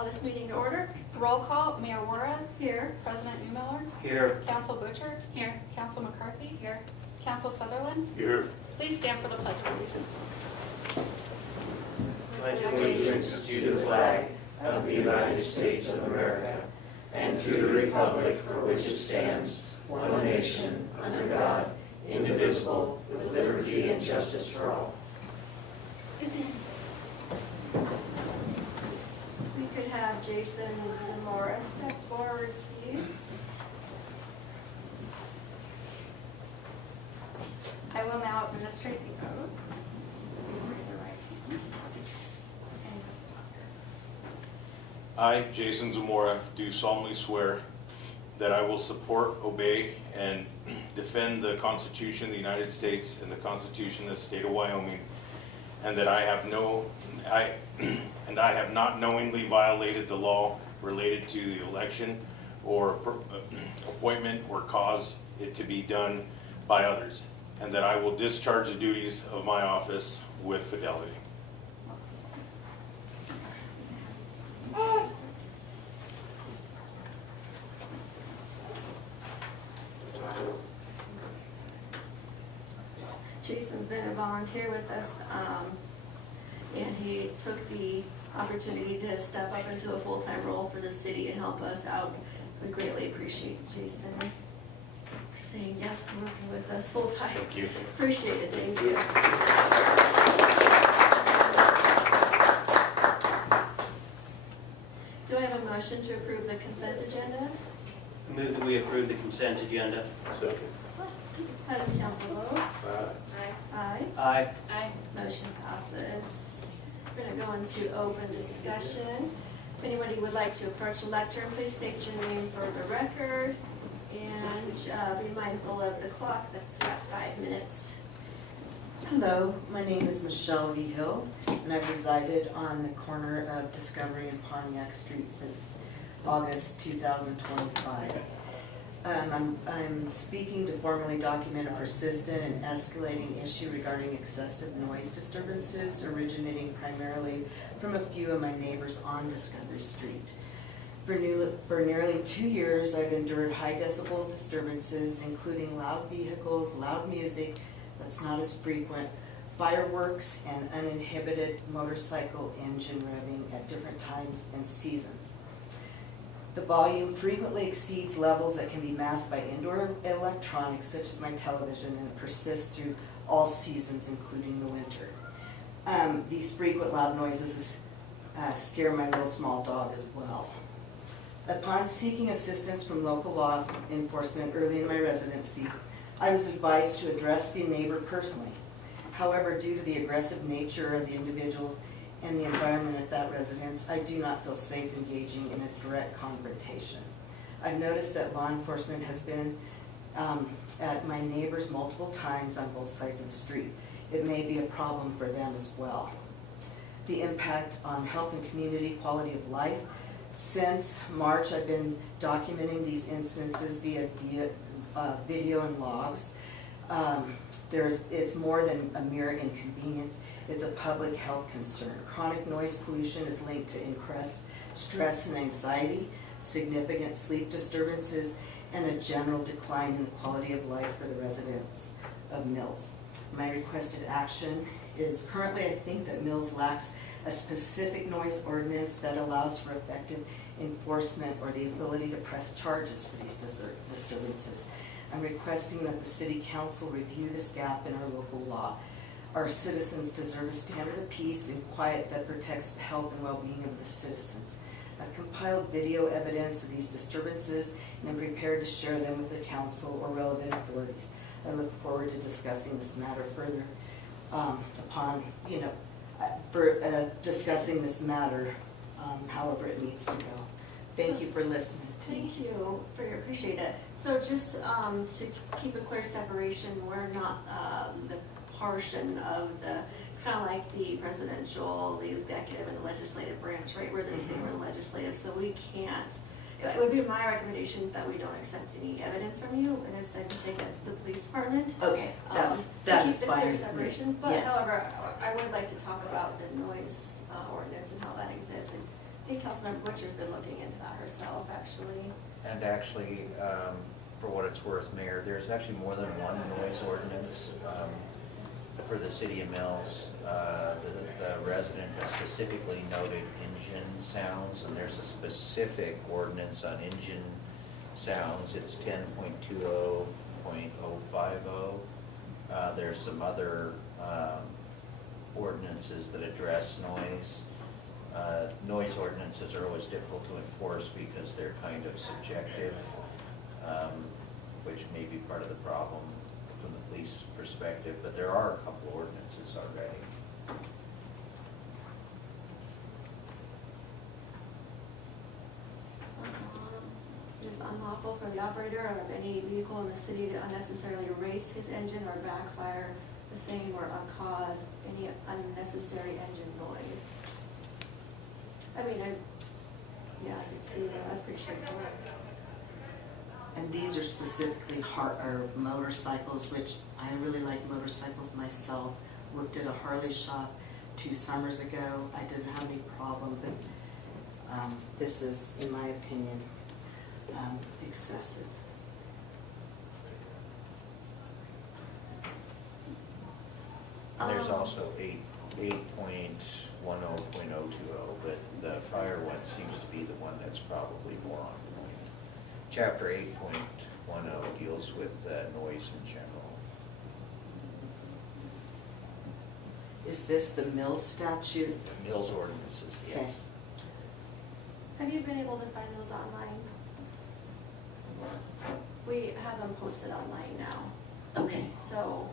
call this meeting to order. Roll call, Mayor Juarez. Here. President Newmiller. Here. Council Butcher. Here. Council McCarthy. Here. Council Sutherland. Here. Please stand for the Pledge of Allegiance. Pledge allegiance to the flag of the United States of America and to the republic for which it stands, one nation, under God, indivisible, with liberty and justice for all. We could have Jason Zamora step forward, please. I will now administrate the oath. Please raise your right hand. I, Jason Zamora, do solemnly swear that I will support, obey, and defend the Constitution of the United States and the Constitution of the State of Wyoming, and that I have not knowingly violated the law related to the election or appointment or cause it to be done by others, and that I will discharge the duties of my office with fidelity. Jason's been a volunteer with us, and he took the opportunity to step up into a full-time role for the city and help us out. So we greatly appreciate Jason for saying yes to working with us full-time. Thank you. Appreciate it, thank you. Do I have a motion to approve the consent agenda? Move that we approve the consent agenda. Second. How does council vote? Aye. Aye. Aye. Motion passes. We're going to go into open discussion. If anybody would like to approach the lectern, please state your name for the record and be mindful of the clock. That's got 5 minutes. Hello, my name is Michelle V. Hill, and I've resided on the corner of Discovery and Pontiac Street since August 2025. I'm speaking to formally document a persistent and escalating issue regarding excessive noise disturbances originating primarily from a few of my neighbors on Discovery Street. For nearly 2 years, I've endured high decibel disturbances, including loud vehicles, loud music that's not as frequent, fireworks, and uninhibited motorcycle engine revving at different times and seasons. The volume frequently exceeds levels that can be masked by indoor electronics such as my television, and it persists through all seasons, including the winter. These frequent loud noises scare my little small dog as well. Upon seeking assistance from local law enforcement early in my residency, I was advised to address the neighbor personally. However, due to the aggressive nature of the individuals and the environment at that residence, I do not feel safe engaging in a direct confrontation. I've noticed that law enforcement has been at my neighbors multiple times on both sides of the street. It may be a problem for them as well. The impact on health and community quality of life. Since March, I've been documenting these instances via video and logs. It's more than a mere inconvenience. It's a public health concern. Chronic noise pollution is linked to increased stress and anxiety, significant sleep disturbances, and a general decline in the quality of life for the residents of Mills. My requested action is currently I think that Mills lacks a specific noise ordinance that allows for effective enforcement or the ability to press charges for these disturbances. I'm requesting that the City Council review this gap in our local law. Our citizens deserve a standard of peace and quiet that protects the health and well-being of the citizens. I've compiled video evidence of these disturbances and am prepared to share them with the Council or relevant authorities. I look forward to discussing this matter further discussing this matter however it needs to go. Thank you for listening to me. Thank you, appreciate it. So just to keep a clear separation, we're not the portion of it's kind of like the presidential, the executive, and the legislative branch, right? We're the same, we're the legislative, so we can't, it would be my recommendation that we don't accept any evidence from you, and instead we take it to the police department. Okay, that is to keep the fine. clear separation, but yes. however, I would like to talk about the noise ordinance and how that exists, and I think Councilmember Butcher's been looking into that herself, actually. And actually, for what it's worth, Mayor, there's actually more than one noise ordinance for the city of Mills. The resident has specifically noted engine sounds, and there's a specific ordinance on engine sounds. It's 10.20.050. There's some other ordinances that address noise. Noise ordinances are always difficult to enforce because they're kind of subjective, which may be part of the problem from the police perspective, but there are a couple ordinances already. It is unlawful for the operator of any vehicle in the city to unnecessarily race his engine or backfire the same or cause any unnecessary engine noise. I mean, yeah, I can see that, that's pretty straightforward. And these are specifically motorcycles, which I really like motorcycles myself. Worked at a Harley shop 2 summers ago. I didn't have any problem, but this is, in my opinion, excessive. And there's also 8.10.020, but the fire one seems to be the one that's probably more on point. Chapter 8.10 deals with noise in general. Is this the Mills statute? The Mills ordinances, Okay. yes. Have you been able to find those online? We have them posted online now. Okay. So,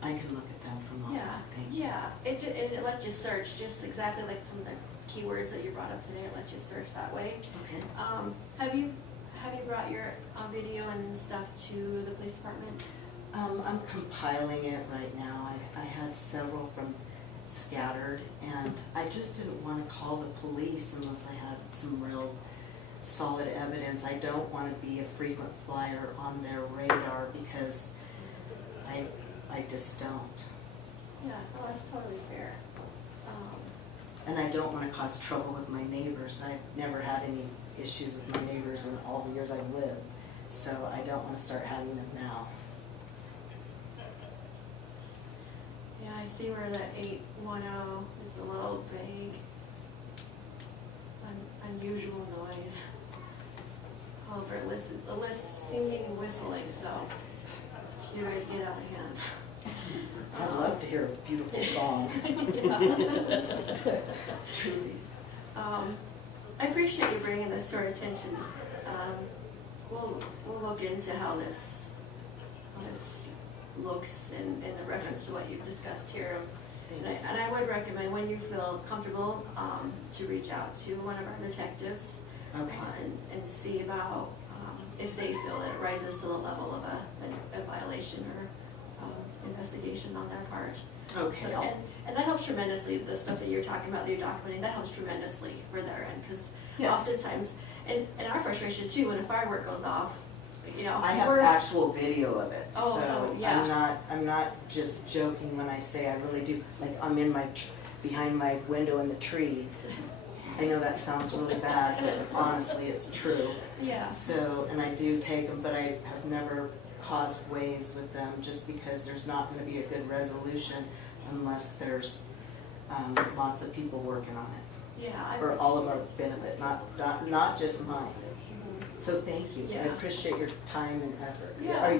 I can look at them from online. yeah, Thank you. yeah, it lets you search, just exactly like some of the keywords that you brought up today, it lets you search that way. Okay. Have you brought your video and stuff to the police department? I'm compiling it right now. I had several from scattered, and I just didn't want to call the police unless I had some real solid evidence. I don't want to be a frequent flyer on their radar because I just don't. Yeah, no, that's totally fair. And I don't want to cause trouble with my neighbors. I've never had any issues with my neighbors in all the years I've lived, so I don't want to start having them now. Yeah, I see where the 810 is a little vague. Unusual noise. However, the list singing and whistling, so you guys get out of hand. I'd love to hear a beautiful song. Truly. I appreciate you bringing this to our attention. We'll look into how this looks in the reference to what you've discussed here. And I would recommend, when you feel comfortable, to reach out to one of our detectives. Okay. And see about if they feel that it rises to the level of a violation or investigation on their part. Okay. So, and that helps tremendously, the stuff that you're talking about, that you're documenting, that helps tremendously for their end, because Yes. oftentimes, and our frustration too, when a firework goes off, you know, I have actual video of it, Oh, so yeah. I'm not just joking when I say I really do. Like, I'm in behind my window in the tree. I know that sounds really bad, but honestly, it's true. Yeah. So, and I do take them, but I have never caused waves with them, just because there's not going to be a good resolution unless there's lots of people working on it Yeah. for all of our benefit, not just mine. So thank you. I Yeah. appreciate your time and effort. Yeah.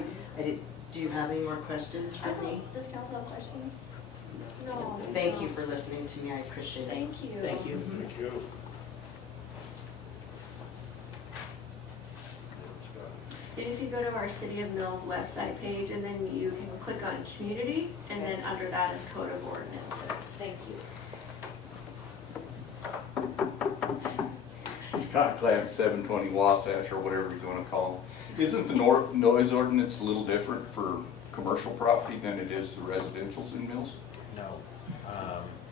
Do you have any more questions for me? Does council have questions? No. Thank you for listening to me. I appreciate it. Thank you. Thank you. Thank you. If you go to our City of Mills website page, and then you can click on community, and then under that is code of ordinances. Thank you. Scott Clamp, 720 Wasatch, or whatever you want to call them. Isn't the noise ordinance a little different for commercial property than it is the residential's in Mills? No.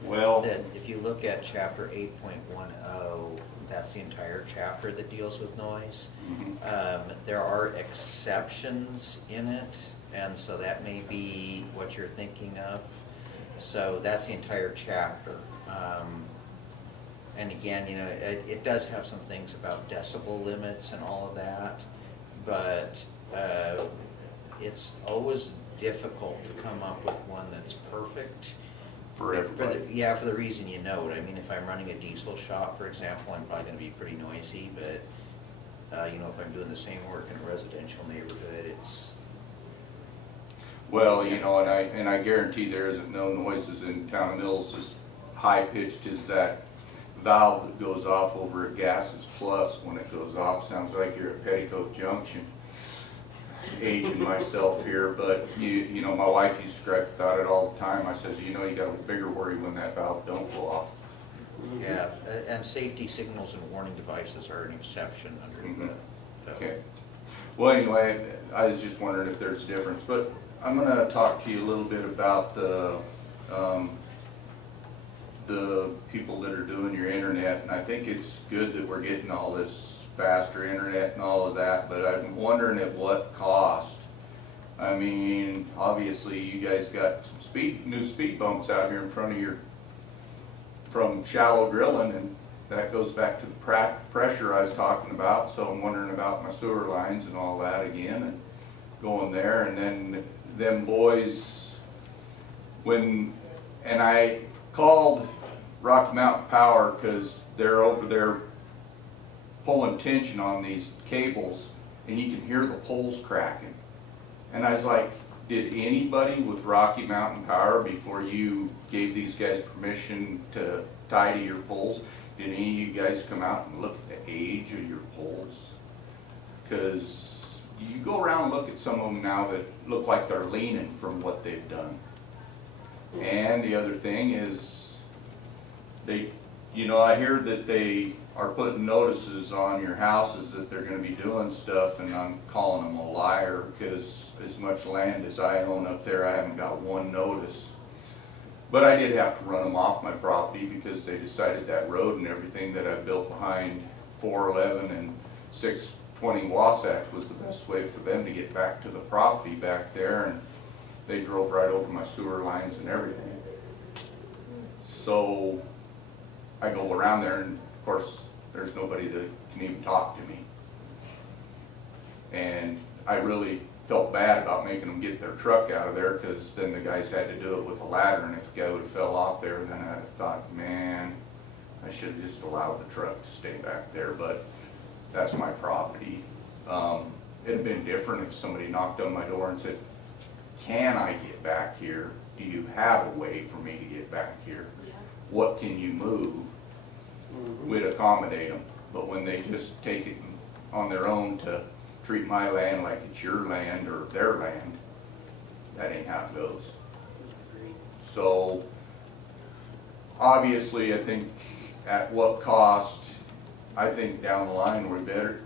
Well, Then if you look at chapter 8.10, that's the entire chapter that deals with noise. There are exceptions in it, and so that may be what you're thinking of. So that's the entire chapter. And again, you know, it does have some things about decibel limits and all of that, but it's always difficult to come up with one that's perfect. For everybody. Yeah, for the reason you note. I mean, if I'm running a diesel shop, for example, I'm probably gonna be pretty noisy, but, you know, if I'm doing the same work in a residential neighborhood, it's, Well, you know, and I guarantee there isn't no noises in Town of Mills as high pitched as that valve that goes off over at Gases Plus. When it goes off, sounds like you're at Petticoat Junction. Aging myself here, but you know, my wife used to gripe about it all the time. I says, you know, you got a bigger worry when that valve don't go off. yeah, and safety signals and warning devices are an exception under the. Okay. Well, anyway, I was just wondering if there's a difference, but I'm gonna talk to you a little bit about the people that are doing your internet, and I think it's good that we're getting all this faster internet and all of that, but I'm wondering at what cost. I mean, obviously you guys got some new speed bumps out here in front of your, from shallow drilling, and that goes back to the pressure I was talking about, so I'm wondering about my sewer lines and all that again, and going there, and then them boys, and I called Rocky Mountain Power because they're over there pulling tension on these cables, and you can hear the poles cracking. And I was like, did anybody with Rocky Mountain Power, before you gave these guys permission to tie to your poles, did any of you guys come out and look at the age of your poles? Because you go around and look at some of them now that look like they're leaning from what they've done. And the other thing is, you know, I hear that they are putting notices on your houses that they're going to be doing stuff, and I'm calling them a liar, because as much land as I own up there, I haven't got one notice. But I did have to run them off my property because they decided that road and everything that I built behind 411 and 620 Wasatch was the best way for them to get back to the property back there, and they drove right over my sewer lines and everything. So I go around there, and of course there's nobody that can even talk to me. And I really felt bad about making them get their truck out of there, because then the guys had to do it with a ladder, and if the guy would have fell off there, then I thought, man, I should have just allowed the truck to stay back there, but that's my property. It'd have been different if somebody knocked on my door and said, can I get back here? Do you have a way for me to get back here? Yeah. What can you move? We'd accommodate them. But when they just take it on their own to treat my land like it's your land or their land, that ain't how it goes. So obviously, I think at what cost, I think down the line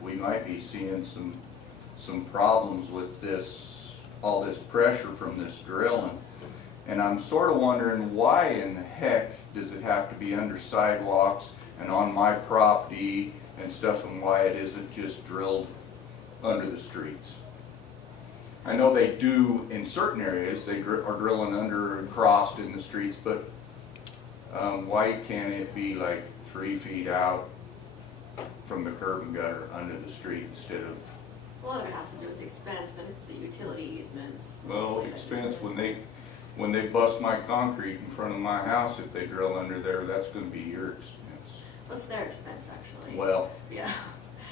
we might be seeing some problems with this, all this pressure from this drilling. And I'm sort of wondering, why in the heck does it have to be under sidewalks and on my property and stuff, and why it isn't just drilled under the streets? I know they do in certain areas, they are drilling under and crossed in the streets, but why can't it be like 3 feet out from the curb and gutter under the street instead of? A lot of it has to do with the expense, but it's the utility easements. Well, mostly that expense, do when they bust my concrete in front of my house, if they drill under there, that's gonna be your expense. What's their expense, actually? Well, Yeah,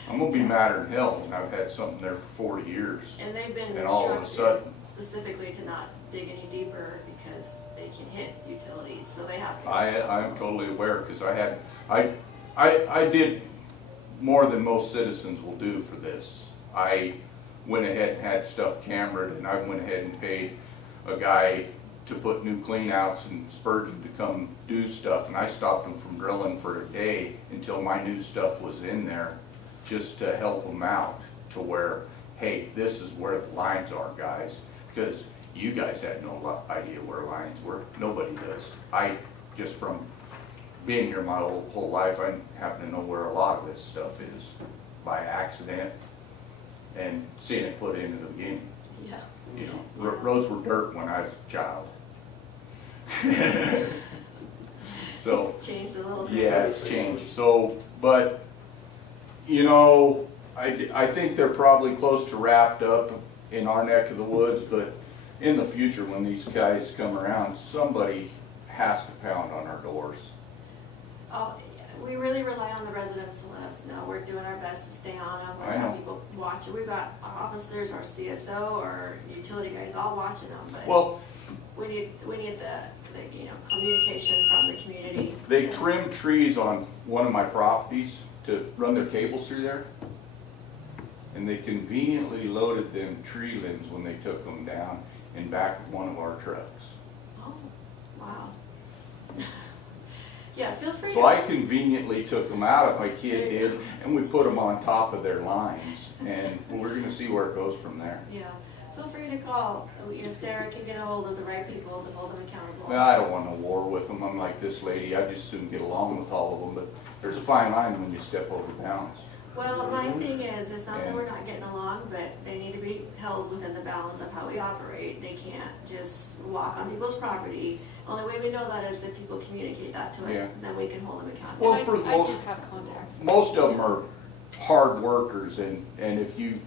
I'm gonna be madder than hell when I've had something there for 40 years. and they've been And all of a instructed sudden- specifically to not dig any deeper because they can hit utilities, so they have to. I'm totally aware, because I did more than most citizens will do for this. I went ahead and had stuff cambered, and I went ahead and paid a guy to put new cleanouts and Spurgeon to come do stuff, and I stopped them from drilling for a day until my new stuff was in there, just to help them out to where, hey, this is where the lines are, guys, because you guys had no idea where lines were. Nobody does. I, just from being here my whole life, I happen to know where a lot of this stuff is by accident and seeing it put into the beginning. Yeah. You know, roads were dirt when I was a child. So, It's changed a little bit. yeah, it's changed. So, but, you know, I think they're probably close to wrapped up in our neck of the woods, but in the future, when these guys come around, somebody has to pound on our doors. Oh, we really rely on the residents to let us know. We're doing our best to stay on them. I We're know. having people watch it. We've got officers, our CSO, our utility guys all watching them, but Well, we need the, you know, communication from the community. they to- trimmed trees on one of my properties to run their cables through there. And they conveniently loaded them tree limbs when they took them down in back of one of our trucks. Oh, wow. Yeah, feel free So to. I conveniently took them out, my kid did, and we put them on top of their lines. And we're gonna see where it goes from there. Yeah, feel free to call. You know, Sarah can get a hold of the right people to hold them accountable. Well, I don't want no war with them. I'm like this lady, I just soon get along with all of them, but there's a fine line when you step over bounds. Well, my thing is not that we're not getting along, but they need to be held within the balance of how we operate. They can't just walk on people's property. Only way we know that is if people communicate that to us, Yeah. then we can hold them accountable. Well, for I do most, have contacts. most of them are hard workers, and if you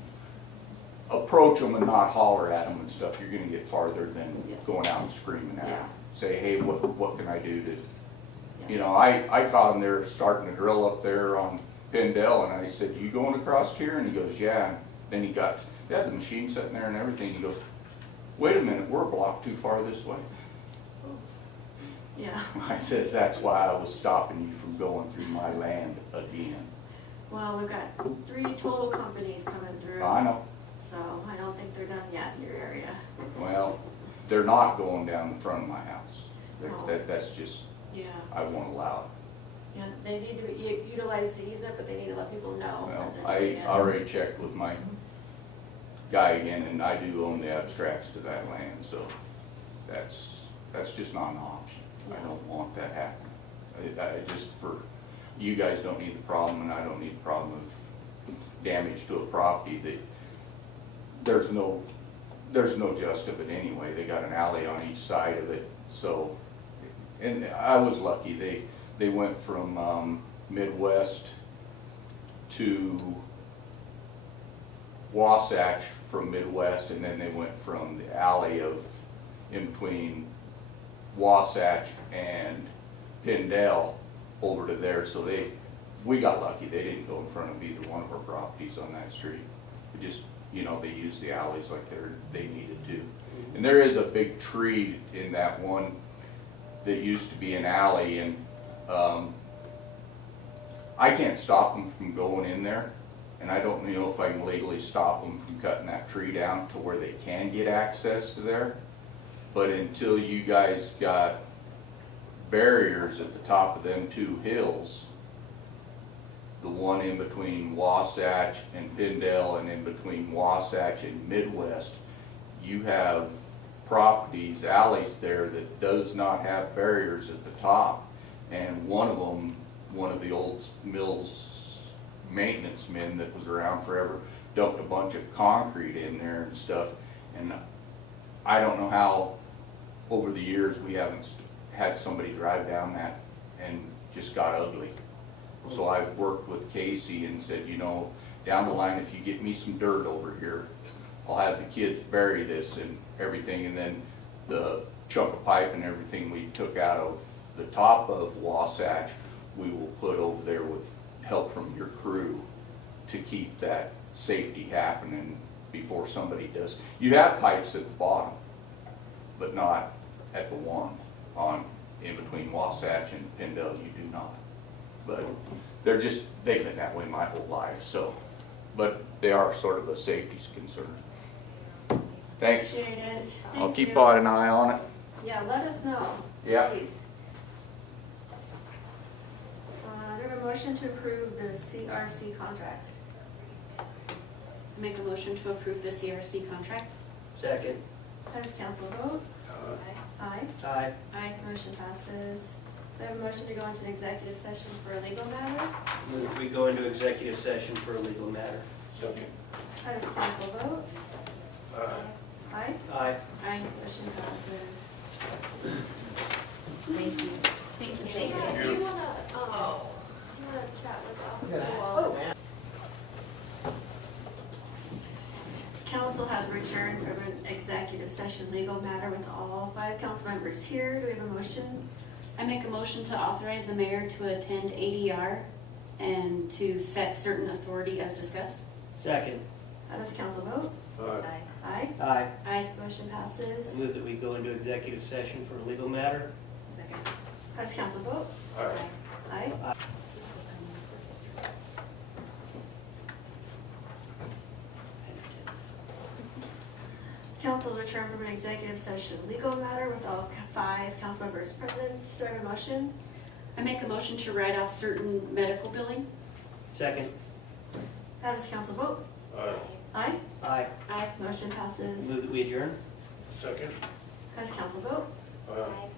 approach them and not holler at them and stuff, you're gonna get farther than Yeah. going out and screaming at Yeah. them. Say, hey, what can I do to, you know, I caught him there starting to drill up there on Pendel, and I said, you going across here? And he goes, yeah. And then they had the machine sitting there and everything. He goes, wait a minute, we're a block too far this way. Yeah, I says, that's why I was stopping you from going through my land again. well, we've got 3 total companies coming through. I know. So I don't think they're done yet in your area. Well, they're not going down the front of my house. No. That's just, Yeah, I won't allow it. yeah, they need to utilize the easement, but they need to let people know Well, that they're doing I it. already checked with my guy again, and I do own the abstracts to that land, so that's just not an option. I don't want that happening. I just, for, you guys don't need the problem, and I don't need the problem of damage to a property that there's no just of it anyway. They got an alley on each side of it, so, and I was lucky. They went from Midwest to Wasatch from Midwest, and then they went from the alley of in between Wasatch and Pendel over to there. So we got lucky. They didn't go in front of either one of our properties on that street. We just, you know, they used the alleys like they needed to. And there is a big tree in that one that used to be an alley, and I can't stop them from going in there, and I don't know if I can legally stop them from cutting that tree down to where they can get access to there. But until you guys got barriers at the top of them 2 hills, the one in between Wasatch and Pendel and in between Wasatch and Midwest, you have properties, alleys there that does not have barriers at the top. And one of them, one of the old Mills maintenance men that was around forever, dumped a bunch of concrete in there and stuff. And I don't know how over the years we haven't had somebody drive down that and just got ugly. So I've worked with Casey and said, you know, down the line, if you get me some dirt over here, I'll have the kids bury this and everything, and then the chunk of pipe and everything we took out of the top of Wasatch, we will put over there with help from your crew to keep that safety happening before somebody does. You have pipes at the bottom, but not at the one on in between Wasatch and Pendel. You do not. But they've been that way my whole life. So, but they are sort of a safety concern. Thanks. Appreciate it. I'll Thank keep you. an eye on it. Yeah, let us know. Yeah. Please. Do we have a motion to approve the CRC contract? Make a motion to approve the CRC contract. Second. How does council vote? Aye. Aye. Aye. Motion passes. Do I have a motion to go into an executive session for a legal matter? Move we go into executive session for a legal matter. Second. How does council vote? Aye. Aye. Aye. Motion passes. Thank you. Thank you. Do you wanna chat with Officer Wallace? Council has returned from an executive session legal matter with all 5 council members here. Do we have a motion? I make a motion to authorize the mayor to attend ADR and to set certain authority as discussed. Second. How does council vote? Aye. Aye. Aye. Motion I passes. move that we go into executive session for a legal matter. Second. How does council vote? Aye. This whole time. Council returned from an executive session legal matter with all 5 council members present. Do I have a motion? I make a motion to write off certain medical billing. Second. How does council vote? Aye. Aye. Aye. Motion I passes. move that we adjourn. Second. How does council vote? Aye.